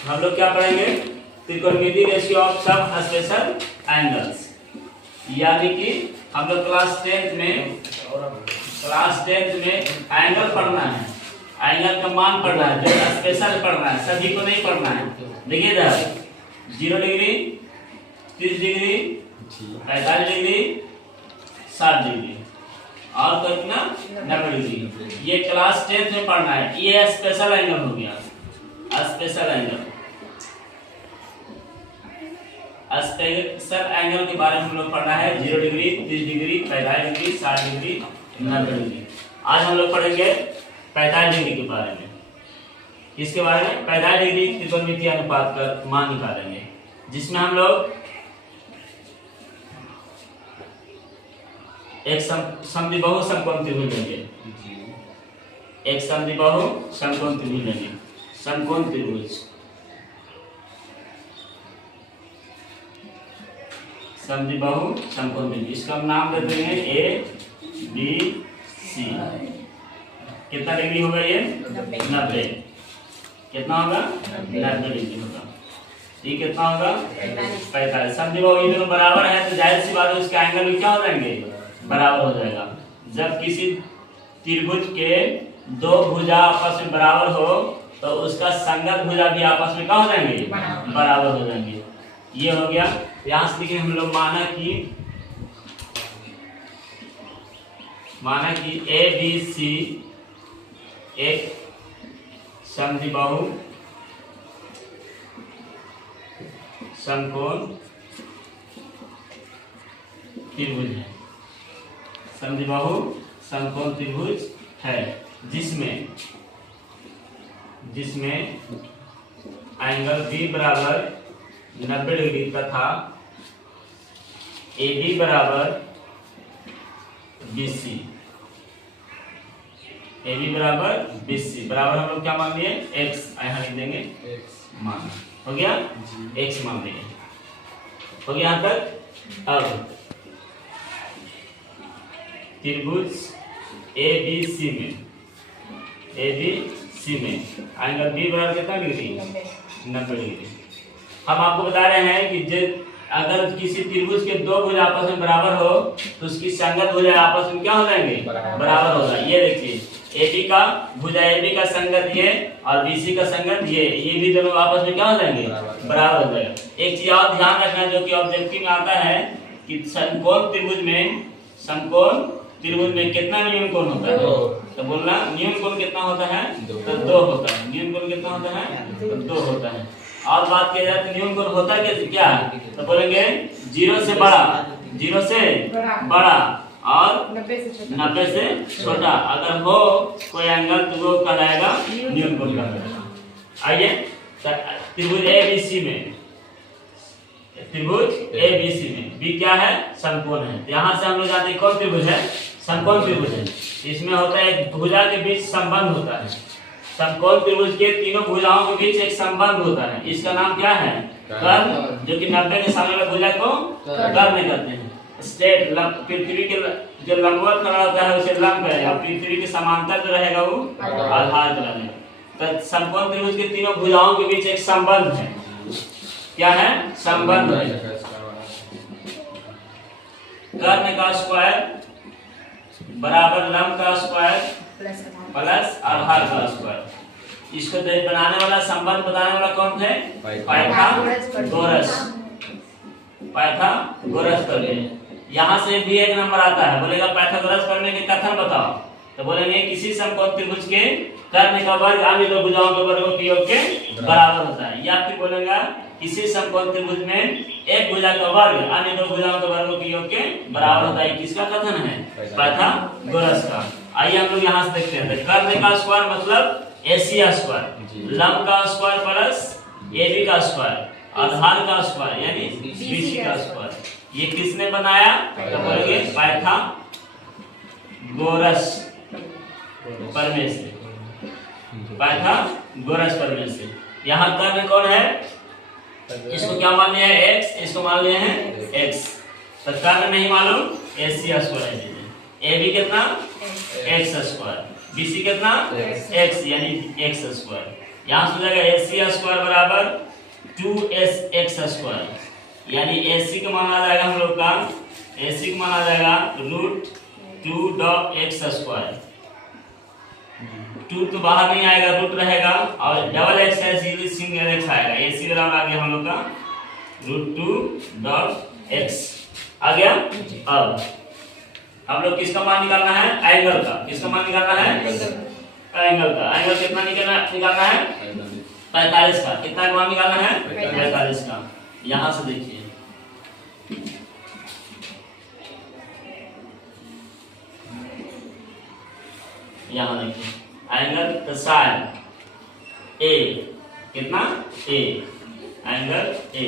हम लोग क्या पढ़ेंगे? त्रिकोणमिति रेशियो ऑफ सब स्पेशल एंगल्स। यानी कि हम लोग क्लास 10th में एंगल पढ़ना है, एंगल का मान पढ़ना है, जो स्पेशल पढ़ना है, सभी को नहीं पढ़ना है। देखिए इधर 0 डिग्री, 30 डिग्री, 45 डिग्री, 60 डिग्री और कितना 90 डिग्री। ये क्लास 10th में पढ़ना है। ये स्पेशल एंगल हो गया, स्पेशल एंगल। स्पेशल एंगल के बारे में हम लोग पढ़ना है। 0 degree, 30 degree, 45 degree, 60 degree, 90 degree. आज हम लोग पढ़ेंगे 45 डिग्री के बारे में। इसके बारे में 45 डिग्री त्रिकोणमिति अनुपात का मान निकालेंगे, जिसमें हम लोग एक समद्विबाहु समकोण त्रिभुज लेंगे, एक समद्विबाहु समकोण त्रिभुज लेंगे, समकोण त्रिभुज, समद्विबाहु समकोण त्रिभुज। इसका हम नाम दे देंगे ABC। कितना डिग्री होगा ये? 90। कितना होगा? 90 डिग्री होगा। ये कितना होगा? 45। समद्विबाहु ये दोनों बराबर है तो जाहिर सी बात है उसके एंगल भी क्या हो जाएंगे? बराबर हो जाएगा। जब किसी त्रिभुज के दो भुजा आपस में बराबर हो तो उसका संगत भुजा भी आपस में क्या हो जाएंगे? बराबर हो जाएंगे। ये हो गया। यहाँ से देखिए हम लोग माना कि ABC एक समद्विबाहु समकोण त्रिभुज है, समद्विबाहु समकोण त्रिभुज है, जिसमें एंगल B बराबर 90 डिग्री तथा AB बराबर BC, AB बराबर BC बराबर हम लोग क्या मान लिए? X। यहाँ लिख देंगे X मान। हो गया? X मान देंगे। हो गया यहाँ तक। अब त्रिभुज ABC में एंगल B बराबर कितना डिग्री? 90 डिग्री। हम आपको बता रहे हैं कि अगर किसी त्रिभुज के दो भुजा आपस में बराबर हो तो उसकी संगत भुजा आपस में क्या हो जाएंगे? बराबर होगा। ये देखिए AB का भुजा AB का संगत ये और BC का संगत ये भी दोनों आपस में क्या हो जाएंगे? बराबर हो जाएगा। एक चीज और ध्यान रखना जो कि ऑब्जेक्टिव में आता है कि समकोण त्रिभुज में कितना न्यून कोण होता है? तो बोलना न्यून कोण कितना होता है? तो 2 होता है। न्यून कोण कितना होता है? तो 2 होता है। और बात किया जाए तो न्यून कोण होता है क्या? तो बोलेंगे 0 से बड़ा और 90 से छोटा अगर हो कोई एंगल तो वो कहलाएगा न्यून कोण कहलाएगा। आइए त्रिभुज ABC में B क्या है? समकोण है। यहाँ से हम लोग जानते हैं कौन त्रिभुज है? समकोण त्रिभुज है। इसमें होता है एक भुजा के बीच संबंध होता है। समकोण त्रिभुज के तीनों भुजाओं के बीच एक संबंध होता है। इसका नाम क्या है? कर्ण, जो कि 90 के सामने वाले भुजा को कर्ण कहते हैं। स्ट्रेट पृथ्वी के जो लंबवत खड़ा होता है उसे लंब कहेगा, पृथ्वी के समांतर जो रहेगा वो आधार कहलाएगा। तो समकोण त्रिभुज के तीनों भुजाओं के बीच एक संबंध है। क्या है? संबंध है। कर्ण का स्क्वायर बराबर लंब का स्क्वायर प्लस आधार का स्क्वायर। इसको बनाने वाला संबंध बताने वाला कौन थे? पाइथागोरस करके। यहाँ से भी एक नंबर आता है, बोलेगा पाइथागोरस करने के कथन बताओ। तो बोलेंगे किसी समकोण त्रिभुज के कर्ण का वर्ग अन्य दो भुजाओं के वर्गों के योग के बराबर होता है। या फिर बोलेगा किसी समकोण त्रिभुज में एक भुजा का वर्ग अन्य दो भुजाओं के वर्गों के योग के बराबर होता है। किसका कथन है? पाइथागोरस का। आइए हम लोग यहाँ से देखते हैं। कर्ण का स्क्वायर मतलब AC का स्क्वायर, लंब का स्क्वायर प्लस AB का स्क्वायर, आधार का स्क्वायर यानी BC का स्क्वायर। ये किसने बनाया? तो बोलेंगे पाइथागोरस प्रमेय से। यहाँ कर्ण कौन है? इसको क्या मान लिया है? X। इसको मान लिया है X। तो कर्ण नहीं मालूम, AC स्क्वायर है। AB कितना? X square. BC कितना? X यानी X स्क्वायर। यहाँ से हो जाएगा AC स्क्वायर बराबर 2SX स्क्वायर, यानी AC का मान आ जाएगा हम लोग का, AC का मान आ जाएगा √2 x²। 2 तो बाहर नहीं आएगा, रूट रहेगा, और डबल x है इसलिए सिंगल x आएगा। AC बराबर आ गया हम लोग का √2 आ गया। अब हम लोग किसका मान निकालना है? एंगल का। किसका मान निकालना है? एंगल का। एंगल कितना निकालना है? 45 का। कितना का मान निकालना है? 45 का। यहां से देखिए, यहां देखिए एंगल का साइन A कितना? A। एंगल A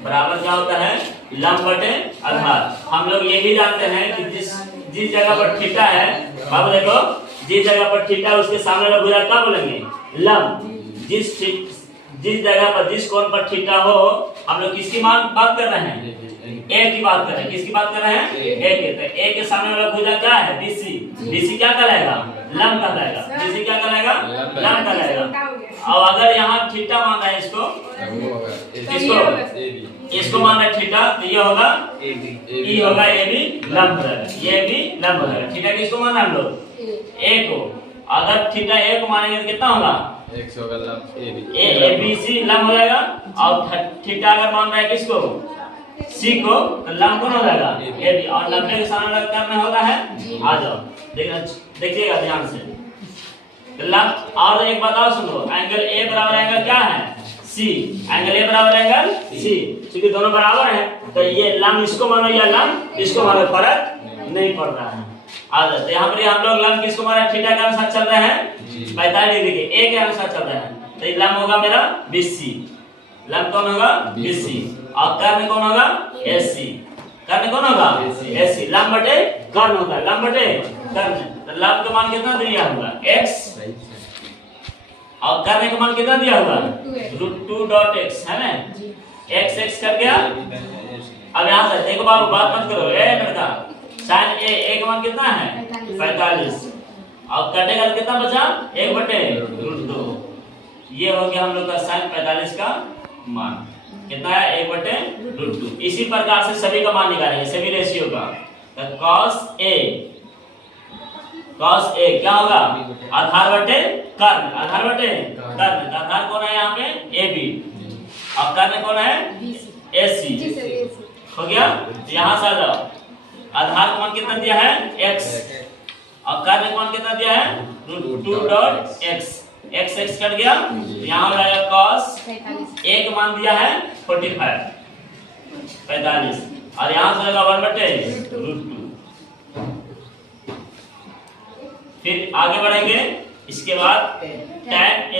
बराबर क्या होता है? लंब बटे आधार। हम लोग ये भी जानते हैं कि जिस जगह पर थीटा है, बाबू देखो, जिस जगह पर थीटा उसके सामने वाला भुजा क्या बोलेंगे? लंब। जिस जगह पर जिस कोण पर थीटा हो, हम लोग किसकी बात कर रहे हैं? ए की बात कर रहे हैं। किसकी बात कर रहे हैं? ए के। तो ए के सामने वाला भुजा क्या है? BC। BC क्या कहलाएगा? लंब कहलाएगा। BC क्या कहलाएगा? लंब कहलाएगा। अब अगर यहाँ थीटा मान रहा है इसको मान रहा है थीटा, तो ये होगा E होगा, ये भी लंब रहेगा, ये भी लंब रहेगा। थीटा किसको मान रहा है हम लोग? A को। अगर थीटा A को मानेंगे तो कितना होगा? x होगा लंब ABC लंब हो जाएगा। और थीटा अगर मान रहा है किसको? C को, तो लंब कौन हो जाएगा? AB। और 90 के सामने करना होता है। आ जाओ देखिएगा ध्यान से। लंब। और एक बात और सुनो, एंगल A बराबर एंगल क्या है? C। एंगल A बराबर एंगल C। क्योंकि दोनों बराबर है, तो ये लंब इसको मानो या लंब इसको मानो, फर्क नहीं पड़ रहा है। आ जाओ, यहाँ पर हम लोग लंब किसको माना? थीटा के अनुसार चल रहे हैं 45 डिग्री के, A के अनुसार चल रहे हैं। तो ये लंब होगा मेरा BC। लंब कौन होगा? BC। और कर्ण कौन होगा? AC। कर्ण कौन होगा? AC। लंब बटे कर्ण होता है, लंब बटे कर्ण। तो लंब का मान कितना दिया होगा? x। और कर्ण का मान कितना दिया होगा? √2 है ना? x कर गया। अब यहाँ से देखो बाबू, बात मत करो, लड़का, साइन A का मान कितना है? 45। और कटेगा तो कितना बचा? 1/√2। ये हो गया हम लोग का साइन 45 का मान। कितना है? 1/√2। इसी प्रकार से सभी का मान निकालेंगे, सभी रेशियो का। तो cos A क्या होगा? आधार बटे कर्ण। आधार बटे कर्ण। आधार कौन है यहाँ पे? AB। और कर्ण कौन है? AC। हो गया। यहाँ से आ जाओ, आधार का मान कितना दिया है? x। और कर्ण का मान कितना दिया है? √2 x कट गया। यहाँ हो जाएगा cos A का मान दिया है 45। और यहाँ से होगा 1/√2। फिर आगे बढ़ेंगे, इसके बाद tan A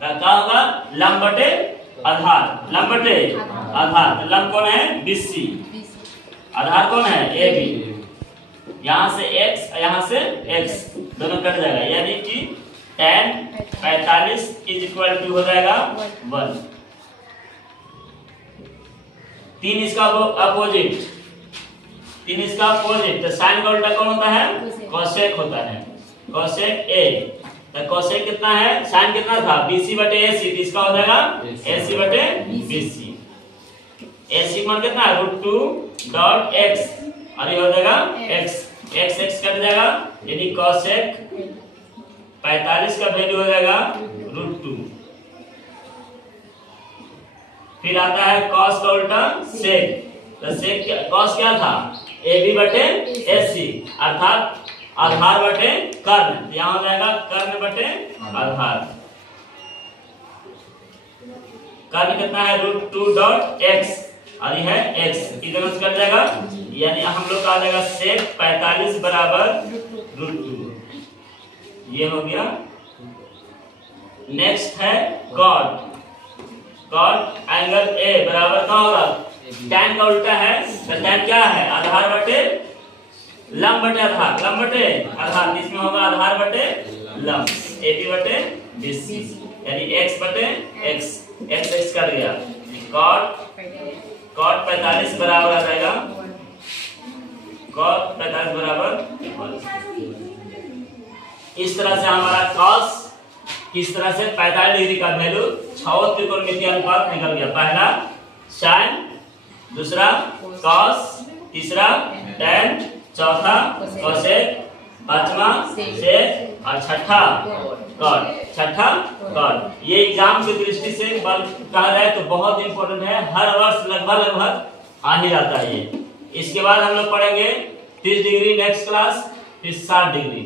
क्या होगा? लंब बटे आधार। लंब बटे आधार। तो लंब कौन है? BC। आधार कौन है? AB। यहाँ से x, यहाँ से x, दोनों कट जाएगा, यानी कि tan 45 = हो जाएगा 1। 3 इसका अपोजिट। 3 इसका अपोजिट। तो साइन का उल्टा कौन होता है? कोसेक होता है। Cosec A। तो कोसेक कितना है? साइन कितना था? BC/AC। तो इसका हो जाएगा AC/BC। AC मान कितना है? √2 x। और ये हो जाएगा x कट जाएगा, यानी कोसेक 45 का वैल्यू हो जाएगा √2। फिर आता है cos का उल्टा सेक। तो सेक cos क्या था? AB/AC, अर्थात आधार बटे कर्ण। यहाँ हो जाएगा कर्ण बटे आधार। कर्ण कितना है? √2 और यह है x। इधर से कट जाएगा, यानी हम लोग का आ जाएगा सेक 45 = √2। ये हो गया। नेक्स्ट है cot। cot एंगल A बराबर क्या होगा? tan का उल्टा है। तो tan क्या है? आधार बटे लंब बटे आधार। लंब बटे आधार, इसमें होगा आधार बटे लंब, AB/BC, यानी x/x। x कट गया। cot 45 बराबर आ जाएगा, cot 45 बराबर 1। इस तरह से हमारा cos किस तरह से 45 डिग्री का वैल्यू 6 त्रिकोणमितीय अनुपात निकल गया। पहला साइन, दूसरा कॉस, तीसरा टैन, चौथा कोसेक, पांचवा सेक और छठा कॉट। ये एग्जाम की दृष्टि से कहा जाए तो बहुत इंपॉर्टेंट है, हर वर्ष लगभग आने जाता है ये। इसके बाद हम लोग पढ़ेंगे 30 डिग्री नेक्स्ट क्लास, फिर 60 डिग्री।